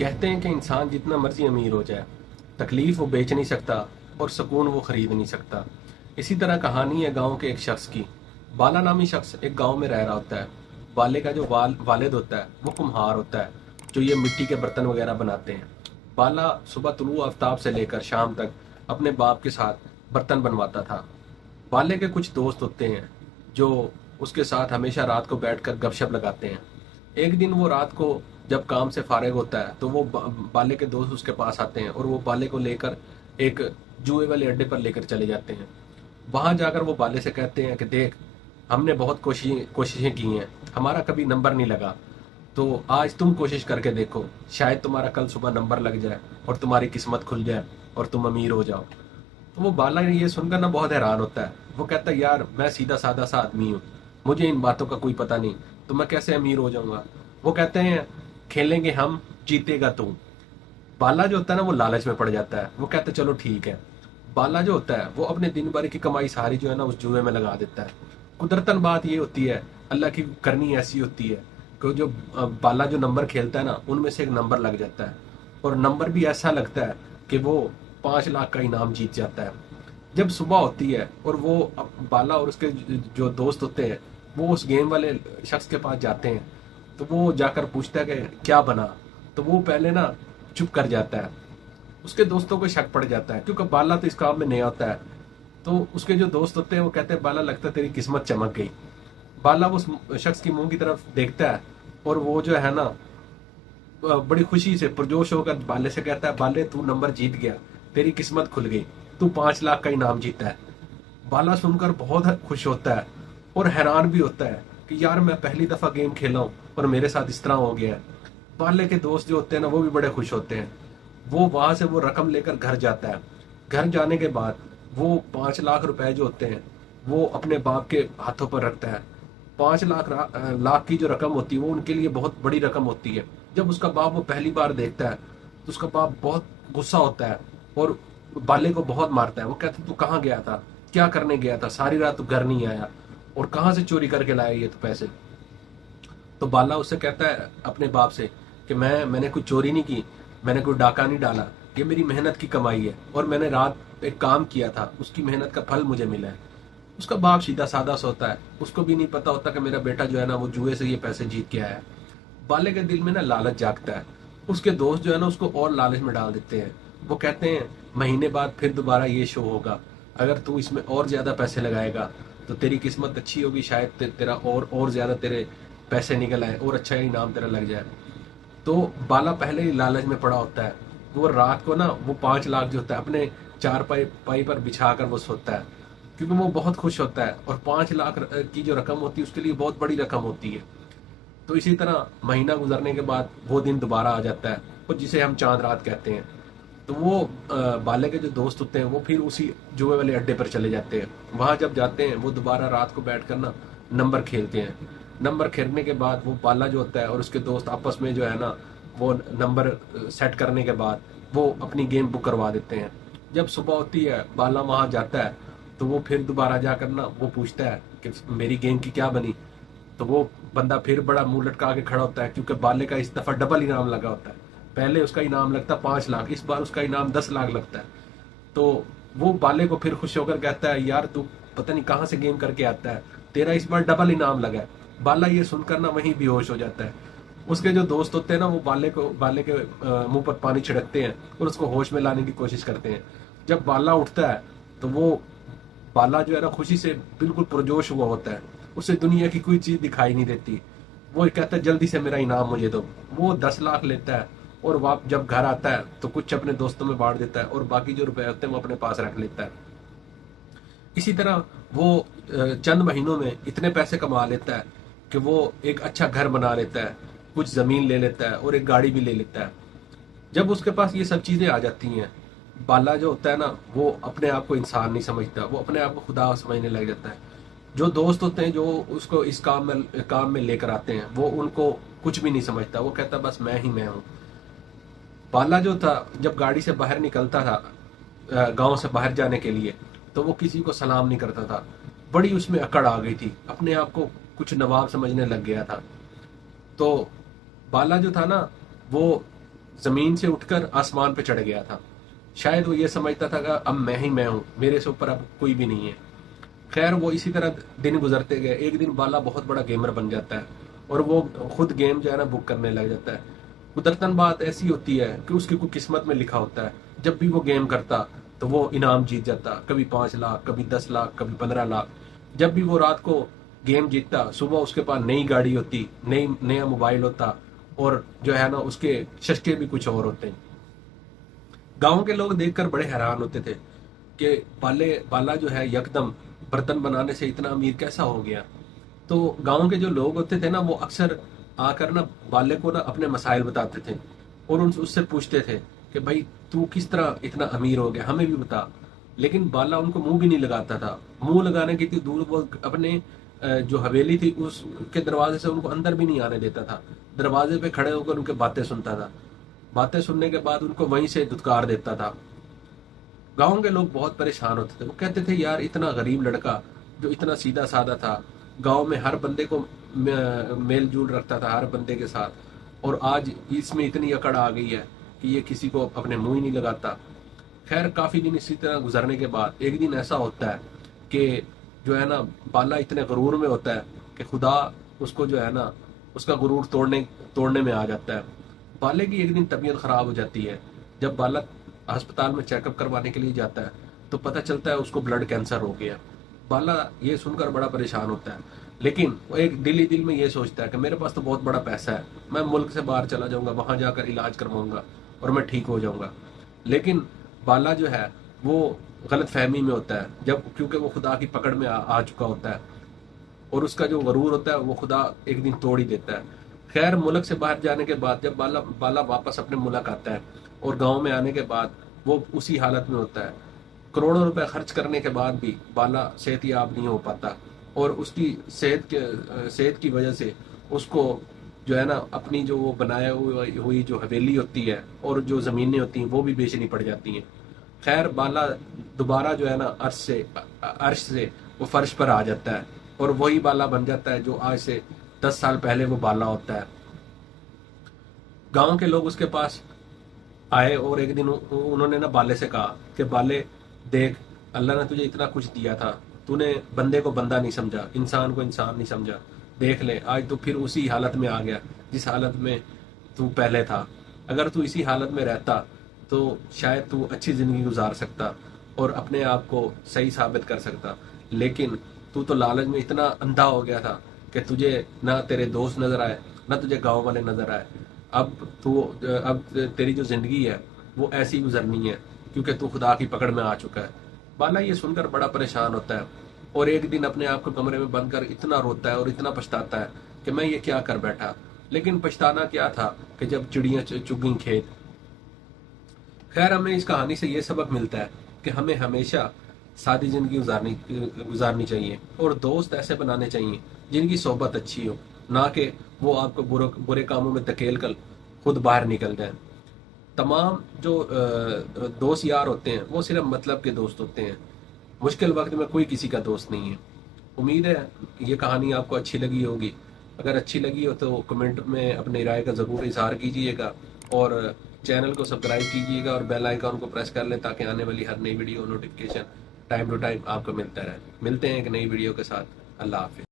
कहते हैं कि इंसान जितना मर्जी अमीर हो जाए, तकलीफ वो बेच नहीं सकता और सुकून वो खरीद नहीं सकता। इसी तरह कहानी है गांव के एक शख्स की। बाला नामी शख्स एक गांव में रह रहा होता है। बाले का जो वालिद होता है वो कुम्हार होता है, जो ये मिट्टी के बर्तन वगैरह बनाते हैं। बाला सुबह तुलू आफ्ताब से लेकर शाम तक अपने बाप के साथ बर्तन बनवाता था। बाले के कुछ दोस्त होते हैं जो उसके साथ हमेशा रात को बैठकर गपशप लगाते हैं। एक दिन वो रात को जब काम से फारिग होता है तो वो बाले के दोस्त उसके पास आते हैं और वो बाले को लेकर एक जुए वाले अड्डे पर लेकर चले जाते हैं। वहां जाकर वो बाले से कहते हैं कि देख, हमने बहुत कोशिशें की हैं, हमारा कभी नंबर नहीं लगा, तो आज तुम कोशिश करके देखो, शायद तुम्हारा कल सुबह नंबर लग जाए और तुम्हारी किस्मत खुल जाए और तुम अमीर हो जाओ। तो वो बाला ये सुनकर ना बहुत हैरान होता है। वो कहता है, यार मैं सीधा साधा सा आदमी हूँ, मुझे इन बातों का कोई पता नहीं, तो मैं कैसे अमीर हो जाऊंगा। वो कहते हैं, खेलेंगे हम, जीतेगा तू। बाला जो होता है ना वो लालच में पड़ जाता है। वो कहता है चलो ठीक है। बाला जो होता है वो अपने दिन भर की कमाई सारी जो है ना उस जुए में लगा देता है। कुदरतन बात ये होती है, अल्लाह की करनी ऐसी होती है कि जो बाला जो नंबर खेलता है ना उनमें से एक नंबर लग जाता है, और नंबर भी ऐसा लगता है कि वो 5 लाख का इनाम जीत जाता है। जब सुबह होती है और वो बाला और उसके जो दोस्त होते हैं वो उस गेम वाले शख्स के पास जाते हैं, तो वो जाकर पूछता है कि क्या बना। तो वो पहले ना चुप कर जाता है। उसके दोस्तों को शक पड़ जाता है क्योंकि बाला तो इस काम में नया होता है। तो उसके जो दोस्त होते हैं वो कहते हैं, बाला लगता है तेरी किस्मत चमक गई। बाला उस शख्स की मुंह की तरफ देखता है और वो जो है ना बड़ी खुशी से पुरजोश होकर बाले से कहता है, बाले तू नंबर जीत गया, तेरी किस्मत खुल गई, तू 5 लाख का इनाम जीता है। बाला सुनकर बहुत खुश होता है और हैरान भी होता है कि यार मैं पहली दफा गेम खेला हूँ और मेरे साथ इस तरह हो गया है। बाले के दोस्त जो होते हैं ना वो भी बड़े खुश होते हैं। वो वहां से वो रकम लेकर घर जाता है। घर जाने के बाद वो 5 लाख रुपए जो होते हैं वो अपने बाप के हाथों पर रखता है। 5 लाख की जो रकम होती है वो उनके लिए बहुत बड़ी रकम होती है। जब उसका बाप वो पहली बार देखता है तो उसका बाप बहुत गुस्सा होता है और बाले को बहुत मारता है। वो कहता है, तू कहाँ गया था, क्या करने गया था, सारी रात तू घर नहीं आया और कहाँ से चोरी करके लाया ये तो पैसे। तो बाला उससे कहता है अपने बाप से कि मैंने कोई चोरी नहीं की, मैंने कोई डाका नहीं डाला, ये मेरी मेहनत की कमाई है और मैंने रात एक काम किया था, उसकी मेहनत का फल मुझे मिला है। उसका बाप सीधा साधा सोता है, उसको भी नहीं पता होता कि मेरा बेटा जो है ना वो जुए से ये पैसे जीत के आया है। बाले के दिल में ना लालच जागता है। उसके दोस्त जो है ना उसको और लालच में डाल देते हैं। वो कहते हैं, महीने बाद फिर दोबारा ये शो होगा, अगर तू इसमें और ज्यादा पैसे लगाएगा तो तेरी किस्मत अच्छी होगी, शायद तेरा और ज्यादा तेरे पैसे निकल आए और अच्छा इनाम तेरा लग जाए। तो बाला पहले ही लालच में पड़ा होता है। वो रात को ना वो 5 लाख जो होता है अपने चार पाई पर बिछा कर वो सोता है, क्योंकि वो बहुत खुश होता है और 5 लाख की जो रकम होती है उसके लिए बहुत बड़ी रकम होती है। तो इसी तरह महीना गुजरने के बाद वो दिन दोबारा आ जाता है और जिसे हम चांद रात कहते हैं। तो वो बाले के जो दोस्त होते हैं वो फिर उसी जुए वाले अड्डे पर चले जाते हैं। वहां जब जाते हैं वो दोबारा रात को बैठकर ना नंबर खेलते हैं। नंबर खेलने के बाद वो बाला जो होता है और उसके दोस्त आपस में जो है ना वो नंबर सेट करने के बाद वो अपनी गेम बुक करवा देते हैं। जब सुबह होती है बाला वहां जाता है तो वो फिर दोबारा जाकर ना वो पूछता है कि मेरी गेम की क्या बनी। तो वो बंदा फिर बड़ा मुंह लटका के खड़ा होता है क्योंकि बाले का इस दफा डबल इनाम लगा होता है। पहले उसका इनाम लगता है 5 लाख, इस बार उसका इनाम 10 लाख लगता है। तो वो बाले को फिर खुश होकर कहता है, यार तू पता नहीं कहाँ से गेम करके आता है, तेरा इस बार डबल इनाम लगा है। बाला ये सुनकर ना वहीं बेहोश हो जाता है। उसके जो दोस्त होते हैं ना वो बाले के मुंह पर पानी छिड़कते हैं और उसको होश में लाने की कोशिश करते हैं। जब बाला उठता है तो वो बाला जो है ना खुशी से बिल्कुल पुरजोश हुआ होता है। उसे दुनिया की कोई चीज दिखाई नहीं देती। वो कहता है, जल्दी से मेरा इनाम मुझे दो। वो 10 लाख लेता है और वो जब घर आता है तो कुछ अपने दोस्तों में बांट देता है और बाकी जो रुपए होते हैं वो अपने पास रख लेता है। इसी तरह वो चंद महीनों में इतने पैसे कमा लेता है कि वो एक अच्छा घर बना लेता है, कुछ जमीन ले लेता है और एक गाड़ी भी ले लेता है। जब उसके पास ये सब चीजें आ जाती हैं, बाला जो होता है ना वो अपने आप को इंसान नहीं समझता, वो अपने आप को खुदा समझने लग जाता है। जो दोस्त होते हैं जो उसको इस काम में लेकर आते हैं वो उनको कुछ भी नहीं समझता। वो कहता बस मैं ही मैं हूँ। बाला जो था जब गाड़ी से बाहर निकलता था गांव से बाहर जाने के लिए, तो वो किसी को सलाम नहीं करता था। बड़ी उसमें अकड़ आ गई थी, अपने आप को कुछ नवाब समझने लग गया था। तो बाला जो था ना वो زمین سے اٹھ کر آسمان پہ چڑھ گیا تھا۔ شاید وہ یہ سمجھتا تھا کہ اب میں ہی میں ہوں، میرے سے اوپر اب کوئی بھی نہیں ہے۔ خیر وہ اسی طرح دن گزرتے گئے۔ ایک دن بالا بہت بڑا گیمر بن جاتا ہے اور وہ خود گیم جو ہے نا بک کرنے لگ جاتا ہے۔ قدرتاً بات ایسی ہوتی ہے کہ اس کی کوئی قسمت میں لکھا ہوتا ہے، جب بھی وہ گیم کرتا تو وہ انعام جیت جاتا، کبھی 5 لاکھ، کبھی 10 لاکھ، کبھی 15 لاکھ۔ جب بھی وہ رات کو گیم جیتتا، صبح اس کے پاس نئی گاڑی ہوتی، نیا موبائل ہوتا، اور جو ہے نا اس کے ششکے بھی کچھ اور ہوتے ہیں۔ گاؤں کے لوگ دیکھ کر بڑے حیران ہوتے تھے کہ بالا جو ہے یکدم برتن بنانے سے اتنا امیر کیسا ہو گیا۔ تو گاؤں کے جو لوگ ہوتے تھے نا وہ اکثر آ کر نا بالے کو نا اپنے مسائل بتاتے تھے اور اس سے پوچھتے تھے کہ بھائی تو کس طرح اتنا امیر ہو گیا، ہمیں بھی بتا۔ لیکن بالا ان کو منہ بھی نہیں لگاتا تھا۔ منہ لگانے کی تھی دور، وہ اپنے جو حویلی تھی اس کے دروازے سے ان کو اندر بھی نہیں آنے دیتا تھا۔ دروازے پہ کھڑے ہو کر ان کے باتیں سنتا تھا۔ باتیں سننے کے بعد ان کو وہیں سے دھتکار دیتا تھا۔ گاؤں کے لوگ بہت پریشان ہوتے تھے، وہ کہتے تھے یار اتنا غریب لڑکا جو اتنا سیدھا سادہ تھا، گاؤں میں ہر بندے کو میل جول رکھتا تھا ہر بندے کے ساتھ، اور آج اس میں اتنی اکڑ آ گئی ہے کہ یہ کسی کو اپنے منہ ہی نہیں لگاتا۔ خیر کافی دن اسی طرح گزرنے کے بعد ایک دن ایسا ہوتا ہے کہ جو ہے نا بالا اتنے غرور میں ہوتا ہے کہ خدا اس کو جو ہے نا اس کا غرور توڑنے میں آ جاتا ہے۔ بالے کی ایک دن طبیعت خراب ہو جاتی ہے۔ جب بالا ہسپتال میں چیک اپ کروانے کے لیے جاتا ہے تو پتہ چلتا ہے اس کو بلڈ کینسر ہو گیا۔ بالا یہ سن کر بڑا پریشان ہوتا ہے، لیکن وہ ایک دل ہی دل میں یہ سوچتا ہے کہ میرے پاس تو بہت بڑا پیسہ ہے، میں ملک سے باہر چلا جاؤں گا، وہاں جا کر علاج کرواؤں گا اور میں ٹھیک ہو جاؤں گا۔ لیکن بالا جو ہے وہ غلط فہمی میں ہوتا ہے، کیونکہ وہ خدا کی پکڑ میں آ چکا ہوتا ہے، اور اس کا جو غرور ہوتا ہے وہ خدا ایک دن توڑ ہی دیتا ہے۔ خیر ملک سے باہر جانے کے بعد جب بالا واپس اپنے ملک آتا ہے اور گاؤں میں آنے کے بعد وہ اسی حالت میں ہوتا ہے۔ کروڑوں روپے خرچ کرنے کے بعد بھی بالا صحت یاب نہیں ہو پاتا، اور اس کی صحت کی وجہ سے اس کو جو ہے نا اپنی جو وہ بنایا ہوئی جو حویلی ہوتی ہے اور جو زمینیں ہوتی ہیں وہ بھی بیچنی پڑ جاتی ہیں۔ خیر بالا دوبارہ جو ہے نا عرش سے وہ فرش پر آ جاتا ہے اور وہی بالا بن جاتا ہے جو آج سے 10 سال پہلے وہ بالا ہوتا ہے۔ گاؤں کے لوگ اس کے پاس آئے اور ایک دن انہوں نے نا بالے سے کہا کہ بالے دیکھ، اللہ نے تجھے اتنا کچھ دیا تھا، تو نے بندے کو بندہ نہیں سمجھا، انسان کو انسان نہیں سمجھا، دیکھ لے آج تو پھر اسی حالت میں آ گیا جس حالت میں تو پہلے تھا۔ اگر تو اسی حالت میں رہتا تو شاید تو اچھی زندگی گزار سکتا اور اپنے آپ کو صحیح ثابت کر سکتا، لیکن تو لالچ میں اتنا اندھا ہو گیا تھا کہ تجھے نہ تیرے دوست نظر آئے نہ تجھے گاؤں والے نظر آئے۔ اب تیری جو زندگی ہے وہ ایسی گزرنی ہے کیونکہ تو خدا کی پکڑ میں آ چکا ہے۔ بالا یہ سن کر بڑا پریشان ہوتا ہے اور ایک دن اپنے آپ کو کمرے میں بند کر اتنا روتا ہے اور اتنا پچھتاتا ہے کہ میں یہ کیا کر بیٹھا۔ لیکن پچھتانا کیا تھا کہ جب چڑیاں چگ گئیں کھیت۔ خیر ہمیں اس کہانی سے یہ سبق ملتا ہے کہ ہمیں ہمیشہ سادی زندگی گزارنی چاہیے اور دوست ایسے بنانے چاہیے جن کی صحبت اچھی ہو، نہ کہ وہ آپ کو برے کاموں میں دھکیل کر خود باہر نکل جائیں۔ تمام جو دوست یار ہوتے ہیں وہ صرف مطلب کے دوست ہوتے ہیں، مشکل وقت میں کوئی کسی کا دوست نہیں ہے۔ امید ہے یہ کہانی آپ کو اچھی لگی ہوگی۔ اگر اچھی لگی ہو تو کمنٹ میں اپنی رائے کا ضرور اظہار کیجیے گا، اور چینل کو سبسکرائب کیجیے گا اور بیل آئیکن کو پریس کر لیں تاکہ آنے والی ہر نئی video notification time to time آپ کو ملتا رہے۔ ملتے ہیں ایک نئی ویڈیو کے ساتھ۔ اللہ حافظ۔